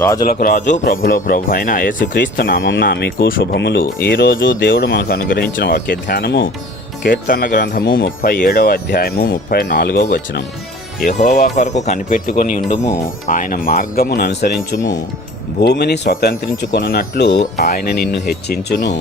రాజులకు రాజు ప్రభులో ప్రభు అయిన యేసుక్రీస్తు నామంన మీకు శుభములు. ఈరోజు దేవుడు మనకు అనుగ్రహించిన వాక్య ధ్యానము కీర్తనల గ్రంథము ముప్పై ఏడవ అధ్యాయము ముప్పై నాలుగవ వచనము యహోవా కొరకు కనిపెట్టుకొని ఉండుము ఆయన మార్గమును అనుసరించుము భూమిని స్వతంత్రించుకొనున్నట్లు ఆయన నిన్ను హెచ్చించును.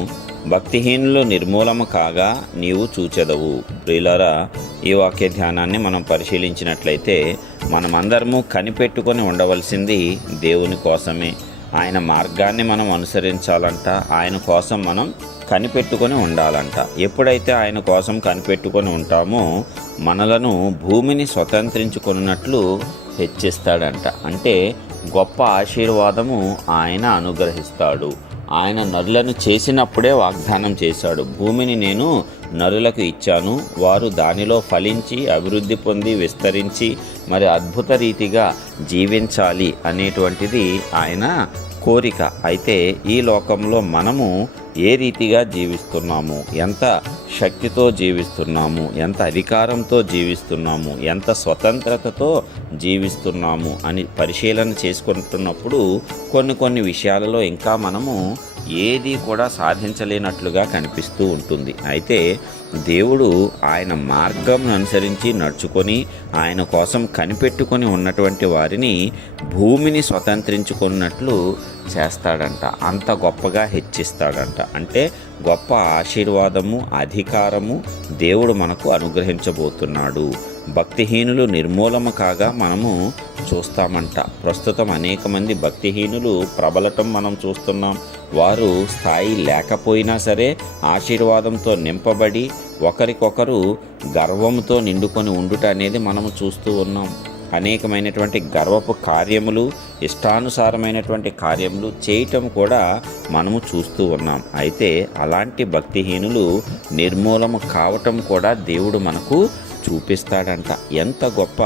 భక్తిహీనులు నిర్మూలము కాగా నీవు చూచెదవు. ప్రియులరా ఈ వాక్య ధ్యానాన్ని మనం పరిశీలించినట్లయితే మనమందరము కనిపెట్టుకొని ఉండవలసింది దేవుని కోసమే. ఆయన మార్గాన్ని మనం అనుసరించాలంట ఆయన కోసం మనం కనిపెట్టుకొని ఉండాలంట. ఎప్పుడైతే ఆయన కోసం కనిపెట్టుకొని ఉంటామో మనలను భూమిని స్వతంత్రించుకున్నట్లు హెచ్చిస్తాడంట. అంటే గొప్ప ఆశీర్వాదము ఆయన అనుగ్రహిస్తాడు. ఆయన నరులను చేసినప్పుడే వాగ్దానం చేశాడు. భూమిని నేను నరులకు ఇచ్చాను. వారు దానిలో ఫలించి అభివృద్ధి పొంది విస్తరించి మరి అద్భుత రీతిగా జీవించాలి అనేటువంటిది ఆయన కోరిక. అయితే ఈ లోకంలో మనము ఏ రీతిగా జీవిస్తున్నాము? ఎంత శక్తితో జీవిస్తున్నాము? ఎంత అధికారంతో జీవిస్తున్నాము? ఎంత స్వతంత్రతతో జీవిస్తున్నాము? అని పరిశీలన చేసుకుంటున్నప్పుడు కొన్ని కొన్ని విషయాలలో ఇంకా మనము ఏది కూడా సాధించలేనట్లుగా కనిపిస్తూ ఉంటుంది. అయితే దేవుడు ఆయన మార్గం అనుసరించి నడుచుకొని ఆయన కోసం కనిపెట్టుకొని ఉన్నటువంటి వారిని భూమిని స్వతంత్రించుకున్నట్లు చేస్తాడంట. అంత గొప్పగా హెచ్చిస్తాడంట. అంటే గొప్ప ఆశీర్వాదము అధికారము దేవుడు మనకు అనుగ్రహించబోతున్నాడు. భక్తిహీనులు నిర్మూలమ కాగా మనము చూస్తామంట. ప్రస్తుతం అనేక మంది భక్తిహీనులు ప్రబలటం మనం చూస్తున్నాం. వారు స్థాయి లేకపోయినా సరే ఆశీర్వాదంతో నింపబడి ఒకరికొకరు గర్వంతో నిండుకొని ఉండుట అనేది మనము చూస్తూ ఉన్నాం. అనేకమైనటువంటి గర్వపు కార్యములు ఇష్టానుసారమైనటువంటి కార్యములు చేయటం కూడా మనము చూస్తూ ఉన్నాం. అయితే అలాంటి భక్తిహీనులు నిర్మూలము కావటం కూడా దేవుడు మనకు చూపిస్తాడంట. ఎంత గొప్ప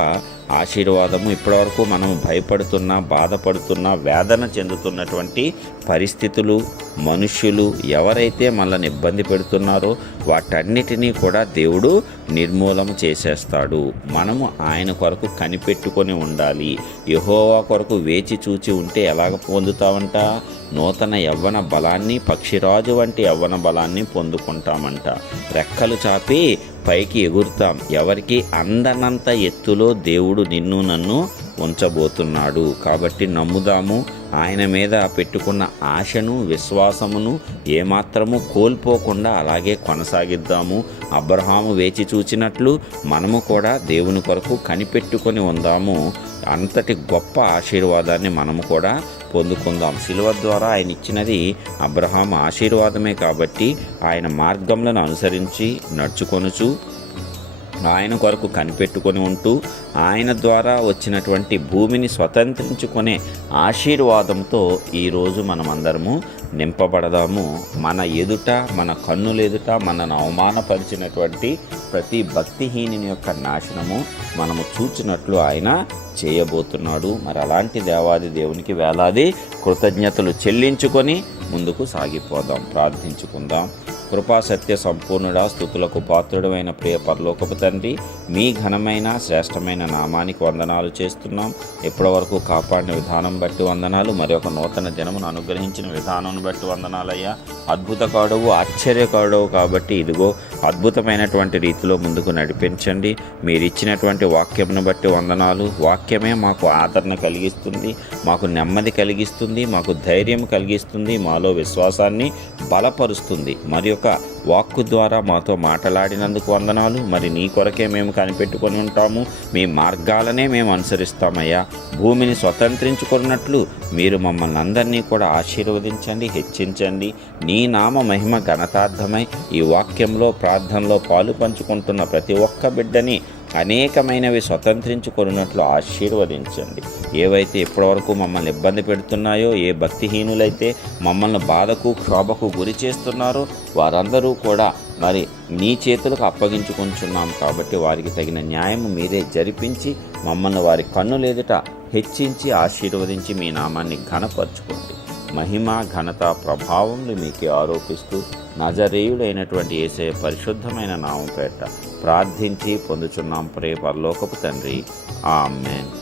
ఆశీర్వాదము. ఇప్పటివరకు మనం భయపడుతున్నా బాధపడుతున్నా వేదన చెందుతున్నటువంటి పరిస్థితులు మనుష్యులు ఎవరైతే మనల్ని ఇబ్బంది పెడుతున్నారో వాటన్నిటినీ కూడా దేవుడు నిర్మూలన చేసేస్తాడు. మనము ఆయన కొరకు కనిపెట్టుకొని ఉండాలి. యహోవా కొరకు వేచి చూచి ఉంటే ఎలాగ పొందుతామంట నూతన యవ్వన బలాన్ని పక్షిరాజు వంటి యవ్వన బలాన్ని పొందుకుంటామంట. రెక్కలు చాపి పైకి ఎగురుతాం. ఎవరికి అందనంత ఎత్తులో దేవుడు నిన్ను నన్ను ఉంచబోతున్నాడు. కాబట్టి నమ్ముదాము ఆయన మీద పెట్టుకున్న ఆశను విశ్వాసమును ఏమాత్రము కోల్పోకుండా అలాగే కొనసాగిద్దాము. అబ్రహాము వేచి చూచినట్లు మనము కూడా దేవుని కొరకు కనిపెట్టుకొని ఉందాము. అంతటి గొప్ప ఆశీర్వాదాన్ని మనము కూడా పొందుకుందాం. శిలువ ద్వారా ఆయన ఇచ్చినది అబ్రహాం ఆశీర్వాదమే కాబట్టి ఆయన మార్గంలను అనుసరించి నడుచుకొనుచు ఆయన కొరకు కనిపెట్టుకొని ఉంటూ ఆయన ద్వారా వచ్చినటువంటి భూమిని స్వతంత్రించుకునే ఆశీర్వాదంతో ఈరోజు మనమందరము నింపబడదాము. మన ఎదుట మన కన్నుల ఎదుట మనను అవమానపరిచినటువంటి ప్రతి భక్తిహీనుని యొక్క నాశనము మనము చూచినట్లు ఆయన చేయబోతున్నాడు. మరి అలాంటి దేవాది దేవునికి వేలాది కృతజ్ఞతలు చెల్లించుకొని ముందుకు సాగిపోదాం. ప్రార్థించుకుందాం. కృపా సత్య సంపూర్ణుడా స్థుతులకు పాత్రుడమైన ప్రియ పరలోకపు తండ్రి మీ ఘనమైన శ్రేష్టమైన నామానికి వందనాలు చేస్తున్నాం. ఇప్పటివరకు కాపాడిన విధానం బట్టి వందనాలు. మరి ఒక నూతన దినమును అనుగ్రహించిన విధానం బట్టి వందనాలయ్యా. అద్భుత కాడవు ఆశ్చర్యకాడవు కాబట్టి ఇదిగో అద్భుతమైనటువంటి రీతిలో ముందుకు నడిపించండి. మీరు ఇచ్చినటువంటి వాక్యమును బట్టి వందనాలు. వాక్యమే మాకు ఆదరణ కలిగిస్తుంది మాకు నెమ్మది కలిగిస్తుంది మాకు ధైర్యం కలిగిస్తుంది మాలో విశ్వాసాన్ని బలపరుస్తుంది. మరి ఒక వాక్కు ద్వారా మాతో మాట్లాడినందుకు వందనాలు. మరి నీ కొరకే మేము కనిపెట్టుకొని ఉంటాము. మీ మార్గాలనే మేము అనుసరిస్తామయ్యా. భూమిని స్వతంత్రించుకున్నట్లు మీరు మమ్మల్ని అందరినీ కూడా ఆశీర్వదించండి హెచ్చించండి. నీ నామ మహిమ ఘనతార్థమై ఈ వాక్యంలో ప్రార్థనలో పాలు పంచుకుంటున్న ప్రతి ఒక్క బిడ్డని అనేకమైనవి స్వతంత్రించుకున్నట్లు ఆశీర్వదించండి. ఏవైతే ఇప్పటివరకు మమ్మల్ని ఇబ్బంది పెడుతున్నాయో ఏ భక్తిహీనులైతే మమ్మల్ని బాధకు క్షోభకు గురి చేస్తున్నారో వారందరూ కూడా మరి నీ చేతులకు అప్పగించుకుంటున్నాం కాబట్టి వారికి తగిన న్యాయం మీరే జరిపించి మమ్మల్ని వారి కన్నులేదుట హెచ్చించి ఆశీర్వదించి మీ నామాన్ని ఘనపరచుకోండి. మహిమ ఘనత ప్రభావములు మీకే ఆరోపిస్తూ నజరేయుడైనటువంటి ఏసే పరిశుద్ధమైన నామం పేట ప్రార్థించి పొందుచున్నాం ప్రే పరలోకపు తండ్రి. ఆమెన్.